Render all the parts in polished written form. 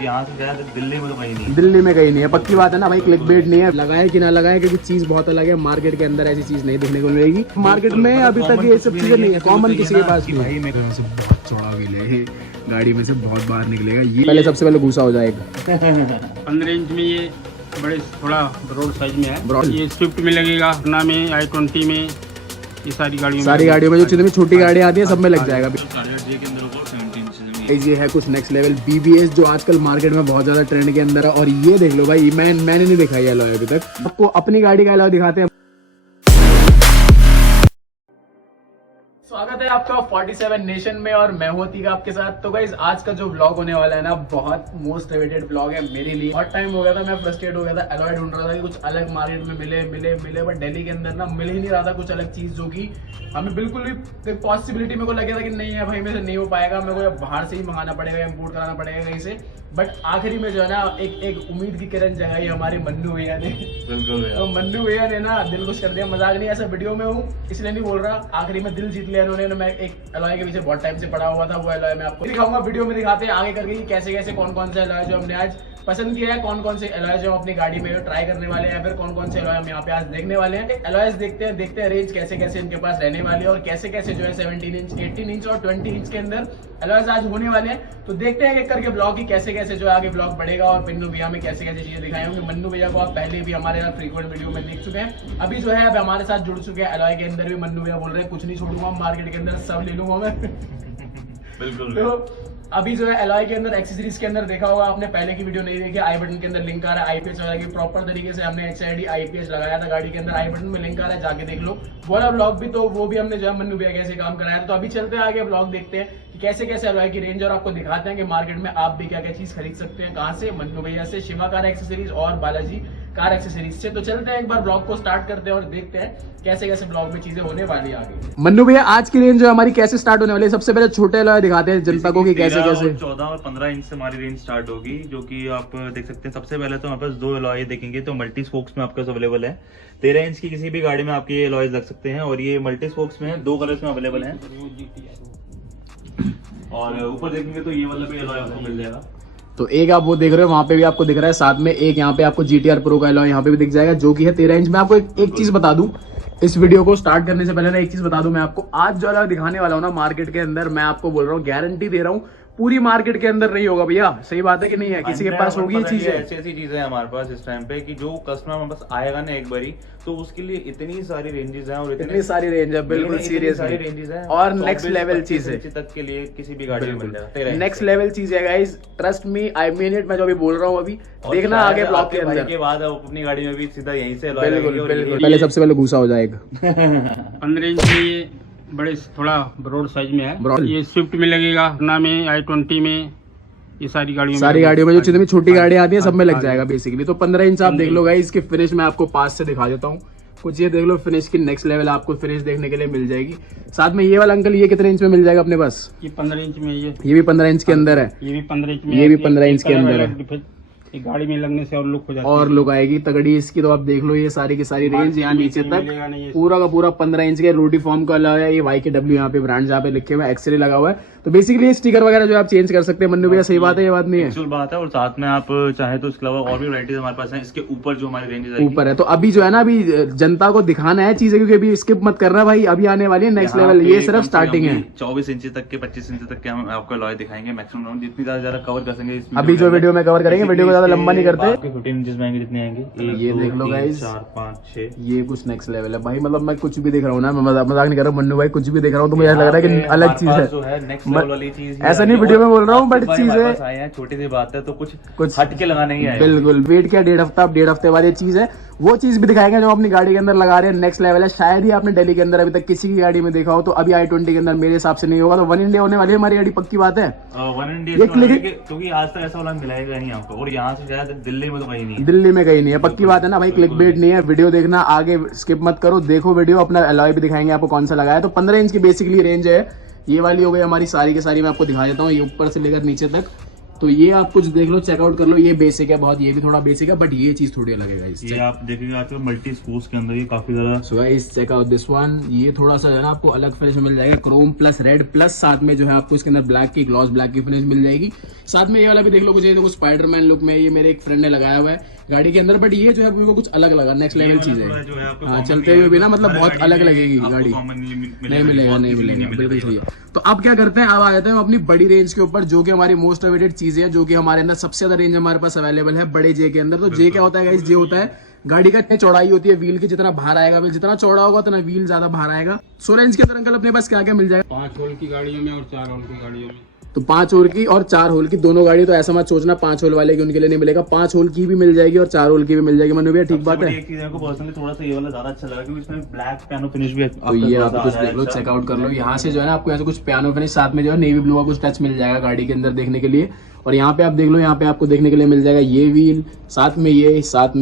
यहाँ से गया दिल्ली में तो कहीं नहीं, दिल्ली में कहीं नहीं है। पक्की बात है ना भाई, क्लिक बेट नहीं है। लगाए कि ना लगाए, क्योंकि चीज बहुत अलग है। मार्केट के अंदर ऐसी चीज नहीं देखने को मिलेगी। मार्केट में अभी तक ये सब चीजें नहीं है, कॉमन किसी के पास नहीं है। मेरे से बहुत चौड़ा व्हील है, गाड़ी में से बहुत बाहर निकलेगा ये। पहले सबसे पहले घुसा हो जाएगा। 15 इंच में ये बड़े थोड़ा ब्रॉड साइज में है। ये स्विफ्ट में लगेगा, अपना में i20 में, ये सारी गाड़ियों में जो जितनी छोटी गाड़ियाँ आती है सब में लग जाएगा। ये है कुछ नेक्स्ट लेवल BBS जो आजकल मार्केट में बहुत ज्यादा ट्रेंड के अंदर है। और ये देख लो भाई, मैंने नहीं देखा ये अलॉय अभी तक। आपको अपनी गाड़ी का अलॉय दिखाते हैं। स्वागत है आपका 47 नेशन में और मैं हूं अतीक आपके साथ। तो गाइस आज का जो व्लॉग होने वाला है ना, बहुत मोस्ट अवेटेड व्लॉग है मेरे लिए। बहुत टाइम हो गया था, मैं फ्रस्ट्रेट हो गया था, अलॉय ढूंढ रहा था कि कुछ अलग मार्केट में मिले बट दिल्ली के अंदर ना मिल ही नहीं रहा था कुछ अलग चीज, जो कि हमें बिल्कुल भी पॉसिबिलिटी मेरे को लगे था कि नहीं है भाई, मेरे से नहीं हो पाएगा, मेरे को बाहर से ही मंगाना पड़ेगा, इम्पोर्ट कराना पड़ेगा कहीं से। बट आखिरी में जो है ना एक उम्मीद की किरण जगाई हमारे मन्नू भैया ने। बिल्कुल तो मन्नू भैया ने ना दिल खुश कर दिया। मजाक नहीं, ऐसा वीडियो में हूँ इसलिए नहीं बोल रहा, आखिरी में दिल जीत लिया इन्होंने। मैं एक अलॉय के पीछे बहुत टाइम से पड़ा हुआ था, वो अलॉय मैं आपको दिखाऊंगा, वीडियो में दिखाते हैं आगे करके कैसे कैसे कौन कौन से अलॉय जो हमने आज पसंद किया है, कौन कौन से अलॉय जो हम अपनी गाड़ी में ट्राई करने वाले हैं, या फिर कौन कौन से अलॉय हम यहाँ पे आज देखने वाले हैं। अलॉयज देखते हैं रेंज कैसे कैसे इनके पास रहने वाली है और कैसे कैसे जो है 17 इंच, 18 इंच और 20 इंच के अंदर अलॉयज आज होने वाले हैं। तो देखते हैं एक करके ब्लॉग की कैसे कैसे जो आगे ब्लॉग बढ़ेगा और मन्नू भैया में कैसे कैसे चीजें दिखाए होंगे। मन्नू भैया को आप पहले भी हमारे साथ फ्रीक्वेंट वीडियो में देख चुके हैं, अभी जो है अब हमारे साथ जुड़ चुके हैं अलॉय के अंदर भी। मन्नू भैया बोल रहे हैं कुछ नहीं छोड़ूंगा, मार्केट के अंदर सब ले लूंगा मैं। बिल्कुल। तो अभी जो है अलॉय के अंदर एक्सेसरीज के अंदर देखा होगा आपने, पहले की वीडियो नहीं देखी, आई बटन के अंदर लिंक आ रहा है, IPS लगाएगी प्रॉपर तरीके से हमने HID IPS लगाया था गाड़ी के अंदर, आई बटन में लिंक आ रहा है, जाके देख लो। बोला ब्लॉग भी, तो वो भी हमने जो है मन्नू भैया कैसे काम कराया था। तो अभी चलते हैं आगे, ब्लॉग देखते हैं कि कैसे कैसे अलॉय की रेंज, और आपको दिखाते हैं कि मार्केट में आप भी क्या क्या चीज खरीद सकते हैं, कहाँ से, मन्नू भैया से, शिवा कार एक्सेसरीज और बालाजी कार एक्सेसरीज से। तो चलते हैं एक बार ब्लॉग को स्टार्ट करते हैं और देखते हैं कैसे कैसे ब्लॉग में चीजें होने वाली है आगे। मन्नू भैया आज की रेंज जो हमारी कैसे स्टार्ट होने वाली है, सबसे पहले छोटे अलॉय दिखाते हैं जनता को कि कैसे कैसे। 14 और 15 इंच से हमारी रेंज स्टार्ट होगी, जो कि आप देख सकते हैं। सबसे पहले तो हमारे पास दो अलॉय देखेंगे तो मल्टी स्पोक्स में आपके पास अवेलेबल है। 13 इंच की किसी भी गाड़ी में आपके ये अलॉयज लग सकते हैं, और ये मल्टी स्पोक्स में है, दो कलर्स में अवेलेबल है। और ऊपर देखेंगे तो ये वाला भी अलॉय आपको मिल जाएगा। तो एक आप वो देख रहे हो, वहां पे भी आपको दिख रहा है, साथ में एक यहाँ पे आपको GTR प्रो का अलॉय यहाँ पे भी दिख जाएगा, जो कि है 13 इंच में। आपको एक चीज बता दूं, इस वीडियो को स्टार्ट करने से पहले ना एक चीज बता दूं मैं आपको, आज जो अलॉय दिखाने वाला हूँ ना मार्केट के अंदर, मैं आपको बोल रहा हूँ, गारंटी दे रहा हूँ, पूरी मार्केट के अंदर नहीं होगा भैया। सही बात है कि नहीं है, किसी के पास होगी ये चीजें। ऐसी चीजें हमारे पास इस टाइम पे कि जो कस्टमर हमारे पास आएगा ना एक बारी, तो उसके लिए इतनी सारी रेंजेस हैं और इतनी सारी रेंज है, बिल्कुल सीरियस सारी रेंजेस हैं और नेक्स्ट लेवल चीज है तक के लिए किसी भी गाड़ी में मिल जाएगा। नेक्स्ट लेवल चीज है guys, trust me, I mean it. मैं जो अभी बोल रहा हूँ अभी देखना आगे ब्लॉग के अंदर के बाद आप अपनी गाड़ी में भी सीधा यहीं से बिल्कुल बिल्कुल पहले सबसे पहले घुसा हो जाएगा। 15 इंच में ये बड़े थोड़ा ब्रॉड साइज में है। ये स्विफ्ट में लगेगा, अपना में, i20 में, ये सारी गाड़ियों में जो जितनी छोटी गाड़ियाँ आती है सब में लग जाएगा बेसिकली। तो 15 इंच आप देख लो गाइस, इसकी फिनिश मैं आपको पास से दिखा देता हूँ कुछ। ये देख लो फिनिश की नेक्स्ट लेवल आपको फिनिश देखने के लिए मिल जाएगी। साथ में ये वाला अंकल, ये कितने इंच में मिल जाएगा अपने पास? ये 15 इंच में, ये भी 15 इंच के अंदर है, ये भी 15 इंच में, ये भी 15 इंच के अंदर है। गाड़ी में लगने से और लुक हो जाती है, और लुक आएगी तगड़ी इसकी। तो आप देख लो ये सारी की सारी रेंज यहाँ नीचे तक पूरा का पूरा 15 इंच के रोटी फॉर्म का अलॉय है। ये YKW यहाँ पे ब्रांड जहाँ पे लिखे हुए एक्सरे लगा हुआ है। तो बेसिकली स्टिकर वगैरह जो आप चेंज कर सकते हैं मन्नू भैया। सही बात है, ये बात नहीं है? एक्चुअल बात है। और साथ में आप चाहे तो इसके अलावा और भी वैरायटीज हमारे पास हैं, इसके ऊपर जो हमारी रेंज ऊपर है। तो अभी जो है ना, अभी जनता को दिखाना है चीजें, क्योंकि अभी स्किप मत करना भाई, अभी आने वाली है नेक्स्ट लेवल। ये सिर्फ स्टार्टिंग है। 24 इंच तक के 25 इंच तक के हम आपको अलॉय दिखाएंगे मैक्सिमम, जितनी ज्यादा कवर कर सकेंगे। अभी जो वीडियो में कवर करेंगे, वीडियो को ज्यादा लंबा नहीं करते। 15 इंचेस में जितने आएंगे ये देख लो गाइस, 4 5 6, ये कुछ नेक्स्ट लेवल है भाई। मतलब मैं कुछ भी देख रहा हूँ ना, मैं मजाक नहीं कर रहा हूँ मन्नू भाई, कुछ भी देख रहा हूँ तो मुझे लग रहा है कि अलग चीज है। ऐसा नहीं वीडियो में बोल रहा हूँ, बट चीज है छोटी सी बात है, तो कुछ हट के लगाना ही है। बिल्कुल वेट किया 1.5 हफ्ता, अब 1.5 हफ्ते बाद ये चीज है, वो चीज भी दिखाएंगे जो अपनी गाड़ी के अंदर लगा रहे हैं। नेक्स्ट लेवल है। शायद ही आपने दिल्ली के अंदर अभी तक किसी की गाड़ी में देखा हो, तो अभी i20 के अंदर मेरे हिसाब से नहीं होगा। तो 1 इंडिया होने वाली है हमारी गाड़ी, पक्की बात है। 1 इंडिया, क्योंकि आज तक ऐसा वाला मिलेगा नहीं आपको, और यहाँ से शायद दिल्ली में तो कहीं नहीं, दिल्ली में कहीं नहीं है। पक्की बात है ना भाई, क्लिक बेट नहीं है। वीडियो देखना, आगे स्किप मत करो, देखो वीडियो। अपना अलॉय भी दिखाएंगे आपको कौन सा लगाया। तो 15 इंच की बेसिकली रेंज है, ये वाली हो गई हमारी सारी की सारी। मैं आपको दिखा देता हूँ, ये ऊपर से लेकर नीचे तक तो ये आप कुछ देख लो, चेकआउट कर लो, ये बेसिक है बहुत, ये भी थोड़ा बेसिक है, बट ये चीज थोड़ी अलग है ये आप देखेंगे आजकल मल्टी स्पोक्स के अंदर ये काफी ज्यादा। So guys check out this one, ये थोड़ा सा है ना आपको अलग फिनिश मिल जाएगा, क्रोम प्लस रेड प्लस साथ में जो है आपको इसके अंदर ब्लैक की ग्लॉस ब्लैक की फिनिश मिल जाएगी। साथ में ये वाला भी देख लो, कुछ ये देखो स्पाइडरमैन लुक में, ये मेरे एक फ्रेंड ने लगाया हुआ है गाड़ी के अंदर, बट ये जो है वो कुछ अलग लगा, नेक्स्ट लेवल चीज है। हाँ चलते हुए भी ना मतलब बहुत अलग लगेगी गाड़ी, नहीं मिलेगा बिल्कुल सही है। तो अब क्या करते हैं, अब आ जाते हैं अपनी बड़ी रेंज के ऊपर, जो कि हमारी मोस्ट अवेटेड चीजें है, जो कि हमारे अंदर सबसे ज्यादा रेंज हमारे पास अवेलेबल है बड़े जे के अंदर। तो जे क्या होता है गाइस, जे होता है गाड़ी का इतनी चौड़ाई होती है व्हील की, जितना भार आएगा व्हील जितना चौड़ा होगा उतना व्हील ज्यादा भार आएगा। 16 इंच के अंदर अंकल अपने पास क्या क्या मिल जाएगा? 5 होल की गाड़ियों में और 4 होल की गाड़ियों में। तो 5 होल की और 4 होल की दोनों गाड़ी, तो ऐसा मत सोचना 5 होल वाले की उनके लिए नहीं मिलेगा, 5 होल की भी मिल जाएगी और 4 होल की भी मिल जाएगी। मनु भैया ठीक बात है। एक चीज मेरे को पर्सनली थोड़ा सा ये वाला ज्यादा अच्छा लगा क्योंकि इसमें ब्लैक पियानो फिनिश भी तो ये आप कुछ देख लो, चेकआउट कर लो, यहाँ से जो है ना आपको यहाँ से कुछ पियानो फिनिश, साथ में जो है नेवी ब्लू का कुछ टच मिल जाएगा गाड़ी के अंदर देखने के लिए। और यहाँ पे आप देख लो, यहाँ पे आपको देखने के लिए मिल जाएगा ये व्हील, साथ में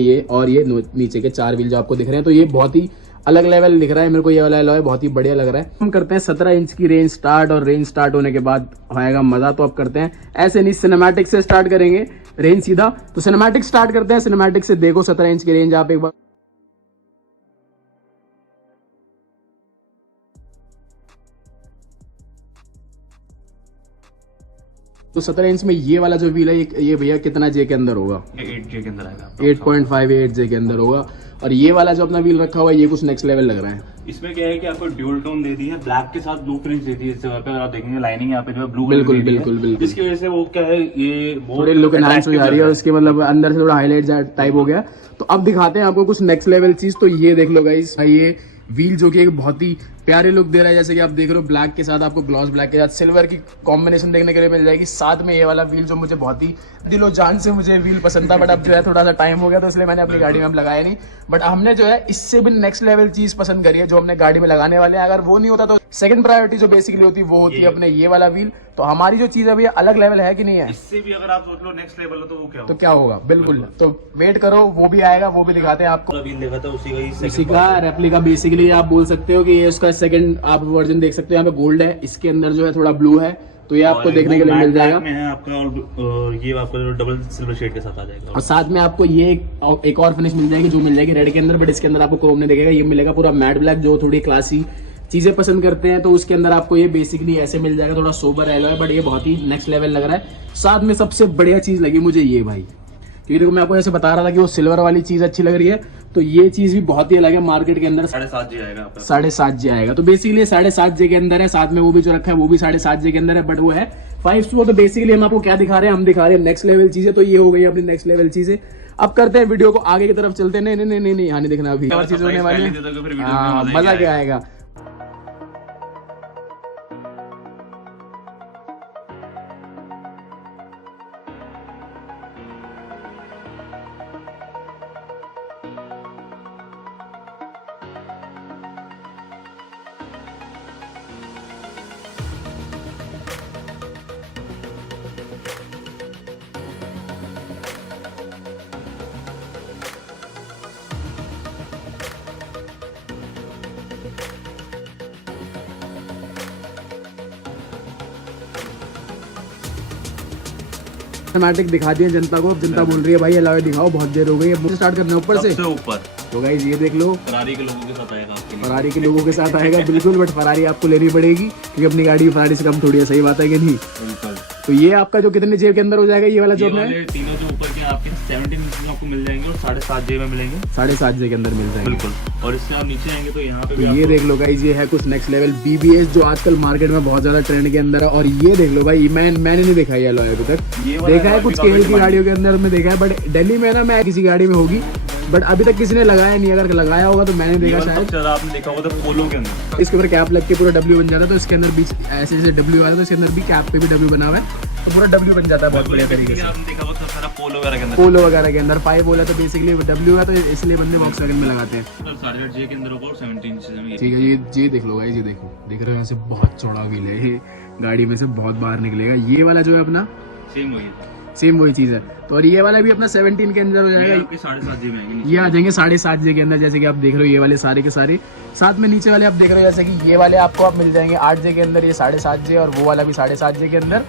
ये और ये नीचे के 4 व्हील जो आपको दिख रहे हैं। तो ये बहुत ही अलग लेवल दिख रहा है मेरे को, ये वाला एलॉय बहुत ही बढ़िया लग रहा है। हम करते हैं 17 इंच की रेंज स्टार्ट, और रेंज स्टार्ट होने के बाद आएगा मजा। तो अब करते हैं ऐसे नहीं, सिनेमैटिक से स्टार्ट करेंगे रेंज सीधा। तो सिनेमैटिक स्टार्ट करते हैं, सिनेमैटिक से देखो 17 इंच की रेंज आप एक बार। तो 17 इंच में ये वाला जो व्हील है ये भैया कितना जे के अंदर होगा? 8 जे के अंदर आएगा, 8.58 जे के अंदर होगा। और ये वाला जो अपना व्हील रखा हुआ है ये कुछ नेक्स्ट लेवल लग रहा है। इसमें क्या है कि आपको ड्यूल टोन दे दी है, ब्लैक के साथ ब्लू फिनिश दे दी है। इस जगह पे अगर आप देखेंगे लाइनिंग यहाँ पे जो है ब्लू बिल्कुल बिल्कुल बिल्कुल, जिसकी वजह से वो क्या है ये थोड़ी लुक एनहांस हो जा रही है और उसके मतलब अंदर से थोड़ा हाईलाइट टाइप हो गया। तो अब दिखाते हैं आपको कुछ नेक्स्ट लेवल चीज। तो ये देख लो गाइस, ये व्हील जो कि एक बहुत ही प्यारे लुक दे रहा है, जैसे कि आप देख रहे हो ब्लैक के साथ आपको ग्लॉस ब्लैक के साथ सिल्वर की कॉम्बिनेशन देखने के लिए मिल जाएगी। साथ में ये वाला व्हील जो मुझे बहुत ही दिलो जान से मुझे व्हील पसंद था, बट अब जो है थोड़ा सा टाइम हो गया तो इसलिए मैंने अपनी गाड़ी में अब लगाया नहीं। बट हमने जो है इससे भी नेक्स्ट लेवल चीज पसंद करी है जो हमने गाड़ी में लगाने वाले हैं। अगर वो नहीं होता तो सेकंड प्रायोरिटी जो बेसिकली होती है वो होती है अपने ये वाला व्हील। तो हमारी जो चीज है भैया अलग लेवल है कि नहीं है? इससे भी अगर आप सोच लो नेक्स्ट लेवल है तो वो क्या होगा? तो क्या होगा बिल्कुल, तो वेट करो वो भी आएगा, वो भी दिखाते हैं आपको। व्हील देखा था उसी का रेप्लिका बेसिकली आप बोल सकते हो कि ये उसका सेकंड आप वर्जन देख सकते हो। यहाँ पे गोल्ड है, इसके अंदर जो है थोड़ा ब्लू है, तो ये आपको देखने के लिए मिल जाएगा। में है आपका और ये आपको डबल सिल्वर शेड के साथ आ जाएगा। और साथ में आपको ये एक और फिनिश मिल जाएगी जो मिल जाएगी रेड के अंदर, बट इसके अंदर आपको क्रोम नहीं देखेगा, ये मिलेगा पूरा मैट ब्लैक। जो थोड़ी क्लासी चीजें पसंद करते हैं तो उसके अंदर आपको ये बेसिकली ऐसे मिल जाएगा, थोड़ा सोबर एलॉय है, बट ये बहुत ही नेक्स्ट लेवल लग रहा है। साथ में सबसे बढ़िया चीज लगी मुझे ये भाई, क्योंकि देखो मैं आपको ऐसे बता रहा था कि वो सिल्वर वाली चीज अच्छी लग रही है, तो ये चीज भी बहुत ही अलग है मार्केट के अंदर। 7.5 जे आएगा आपका, 7.5 जे आएगा। तो बेसिकली 7.5 जे के अंदर है, साथ में वो भी जो रखा है वो भी 7.5 जे के अंदर है, बट वो है 5 2। तो बेसिकली हम आपको क्या दिखा रहे हैं, हम दिखा रहे हैं नेक्स्ट लेवल चीजें। तो ये हो गई अपनी नेक्स्ट लेवल चीजें। अब करते हैं वीडियो को आगे की तरफ चलते हैं। नहीं यहाँ नहीं दिखना अभी, और चीजें होने वाली है, मजा क्या आएगा। सिनेमैटिक दिखा दिया जनता को, अब जनता बोल रही है भाई एलॉय दिखाओ, बहुत देर हो गई, अब मुझे स्टार्ट करना है ऊपर से ऊपर। तो गाइस ये देख लो, फरारी के लोगों के साथ आएगा आपके लिए। फरारी के लोगों के साथ आएगा बिल्कुल, बट फरारी आपको लेनी पड़ेगी क्योंकि अपनी गाड़ी फरारी से कम थोड़ी है, सही बात है कि नहीं? बिल्कुल। तो ये आपका जो कितने जेब के अंदर हो जाएगा ये वाला जो है, तीनों जो ऊपर के आपके 17 इंच में आपको मिल जाएंगे और 7.5 जे में मिलेंगे, 7.5 जे के अंदर मिल जाएंगे बिल्कुल। और इससे आप नीचे आएंगे तो यहाँ पे तो ये देख लो गाइस, ये है कुछ नेक्स्ट लेवल BBS जो आजकल मार्केट में बहुत ज्यादा ट्रेंड के अंदर है। और ये देख लो भाई, मैंने नहीं देखा ये एलॉय अभी तक, देखा है कुछ केल की गाड़ियों के अंदर में देखा है, बट दिल्ली में ना मैं किसी गाड़ी में होगी, बट अभी तक किसी ने लगाया नहीं। अगर लगाया होगा तो मैंने देखा शायद, आपने देखा होगा तो पोलो के अंदर इसके ऊपर कैप लग के पूरा W बन जाता है। तो इसके अंदर बीच ऐसे जैसे W वाला, तो इसके अंदर भी कैप पे भी W बना हुआ है, तो पूरा W बन जाता है बहुत बढ़िया तरीके से। आपने देखा होगा तो सारा पोलो वगैरह के अंदर, पोलो वगैरह के अंदर 5 बोला तो बेसिकली W है, तो इसलिए बंदे वॉक्सवैगन में लगाते हैं। 8.5 जे के अंदर होगा और 17 इंच में। ठीक है, ये देख लो गाइस, ये देखो, देख रहे हो ऐसे बहुत चौड़ा व्हील है, ये गाड़ी में से बहुत बाहर निकलेगा। ये वाला जो है अपना सेम वही चीज है। तो और ये वाला भी अपना 17 के अंदर हो जाएगा, 7.5 जे में ये आ जाएंगे 7.5 जे के अंदर, जैसे कि आप देख रहे हो ये वाले सारे के सारे। साथ में नीचे वाले आप देख रहे हो जैसे कि ये वाले आपको आप मिल जाएंगे 8 जे के अंदर, ये 7.5 जे, और वो वाला भी 7.5 जे के अंदर।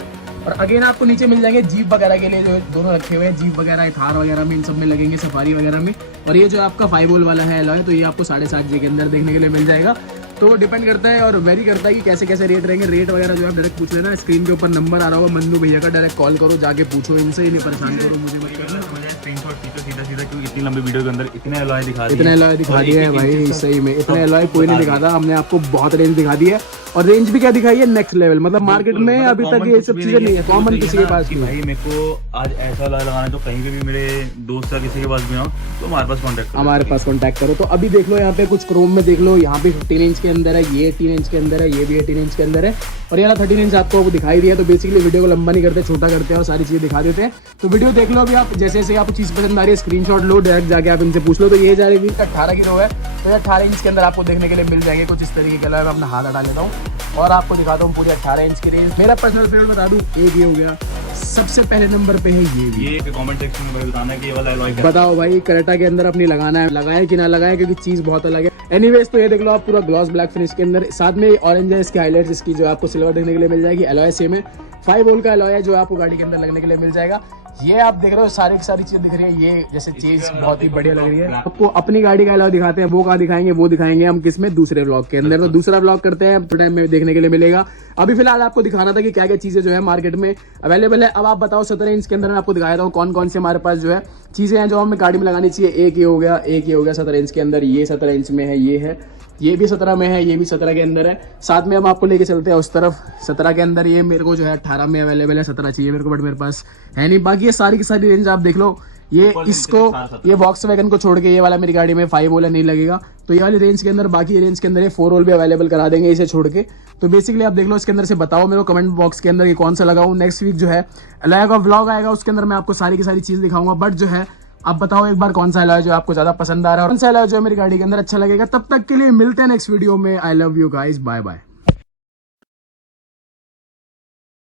और अगेन आपको नीचे मिल जाएंगे जीप वगैरह के लिए जो दोनों रखे हुए हैं, जीप वगैरह थार वगैरह में, इन सब में लगेंगे, सफारी वगैरह में। और ये जो आपका 5 वोल्ट वाला है अलॉय, तो ये आपको 7.5G के अंदर देखने के लिए मिल जाएगा। तो डिपेंड करता है और वेरी करता है कि कैसे कैसे रेट रहेंगे। रेट वगैरह जो है डायरेक्ट पूछ लेना, स्क्रीन के ऊपर नंबर आ रहा होगा मन्नू भैया का, डायरेक्ट कॉल करो, जाके पूछो इनसे, इन्हें परेशान करो, मुझे मत करना। मुझे स्क्रीनशॉट खींचो सीधा क्योंकि इतनी लंबी वीडियो के अंदर इतने अलॉय दिखा दिए, इतने अलॉय दिखा दिए हैं भाई, सही में इतने अलॉय कोई नहीं दिखाता, हमने आपको बहुत रेंज दिखा दी है। और रेंज भी क्या दिखाई है, नेक्स्ट लेवल, मतलब मार्केट में अभी तक ये सब चीजें नहीं है, कॉमन किसी के पास नहीं है। भाई मेरे को आज ऐसा अलॉय लगाना है तो कहीं पे भी मेरे दोस्त या किसी के पास भी हो तो हमारे पास कांटेक्ट करो, हमारे पास कांटेक्ट करो। तो अभी देख लो यहाँ पे कुछ क्रोम में देख लो, यहाँ पे 15 इंच के अंदर है, ये 18 इंच के अंदर है, ये भी 18 इंच के अंदर है, और यहाँ 13 इंच आपको दिखाई दिया। तो बेसिकली वीडियो को लंबा नहीं करते, छोटा करते हैं और सारी चीजें दिखा देते हैं। तो वीडियो देख लो, अभी आप जैसे जैसे आपको चीज पसंद आ रही है स्क्रीनशॉट लो, डायरेक्ट जाके आप इनसे पूछ लो। तो ये जा रही है 18 की रो है, तो 18 इंच के अंदर आपको देखने के लिए मिल जाएंगे कुछ इस तरीके के। मैं अपना हाथ हटा लेता हूँ और आपको दिखाता हूँ पूरी 18 इंच की रेंज। मेरा पर्सनल फेवरेट बता दूँ, एक ये हो गया, सबसे पहले नंबर पे है ये कमेंट सेक्शन में भाई बताना कि ये वाला अलॉय बताओ भाई, क्रेटा के अंदर अपनी लगाना है, लगाए कि ना लगाए, क्योंकि चीज बहुत अलग है। एनीवेज तो ये देख लो आप, पूरा ग्लॉस ब्लैक फिनिश के अंदर, साथ में ऑरेंज है इसकी हाईलाइट्स, इसकी जो आपको सिल्वर देखने के लिए मिल जाएगी। अलॉय सेम है, 5 वोल्ट का अलॉय है जो आपको गाड़ी के अंदर लगने के लिए मिल जाएगा। ये आप देख रहे हो सारी चीजें दिख रही है, ये जैसे चीज बहुत ही बढ़िया लग रही है। आपको अपनी गाड़ी का अलॉय दिखाते हैं, वो कहाँ दिखाएंगे, वो दिखाएंगे हम किसमें, दूसरे ब्लॉग के अंदर। तो दूसरा ब्लॉग करते हैं, टाइम में देखने के लिए मिलेगा। अभी फिलहाल आपको दिखाना था कि क्या क्या चीजें जो है मार्केट में अवेलेबल है। अब आप बताओ 17 इंच के अंदर मैं आपको दिखाया था कौन कौन से हमारे पास जो है चीजें हैं जो हमें गाड़ी में लगानी चाहिए। एक ये हो गया, 17 इंच के अंदर, ये 17 इंच में है, ये है, ये भी 17 में है, ये भी 17 के अंदर है। साथ में हम आपको लेके चलते हैं उस तरफ 17 के अंदर। ये मेरे को जो है 18 में अवेलेबल है, 17 चाहिए मेरे को, बट मेरे पास है नहीं। बाकी ये सारी की सारी रेंज आप देख लो। ये इसको, ये वॉक्सवैगन को छोड़ के ये वाला मेरी गाड़ी में 5 वोल्ट नहीं लगेगा, तो ये वाली रेंज के अंदर, बाकी रेंज के अंदर ये 4 वोल्ट भी अवेलेबल करा देंगे इसे छोड़ के। तो बेसिकली आप देख लो, इसके अंदर से बताओ मेरे को कमेंट बॉक्स के अंदर ये कौन सा लगाऊं। नेक्स्ट वीक जो है अलॉय का व्लॉग आएगा, उसके अंदर मैं आपको सारी की सारी चीज दिखाऊंगा। बट जो है आप बताओ एक बार कौन सा अलॉय जो आपको ज्यादा पसंद आ रहा है और कौन सा अलॉय जो मेरी गाड़ी के अंदर अच्छा लगेगा। तब तक के लिए मिलते हैं नेक्स्ट वीडियो में। I love you guys, bye bye.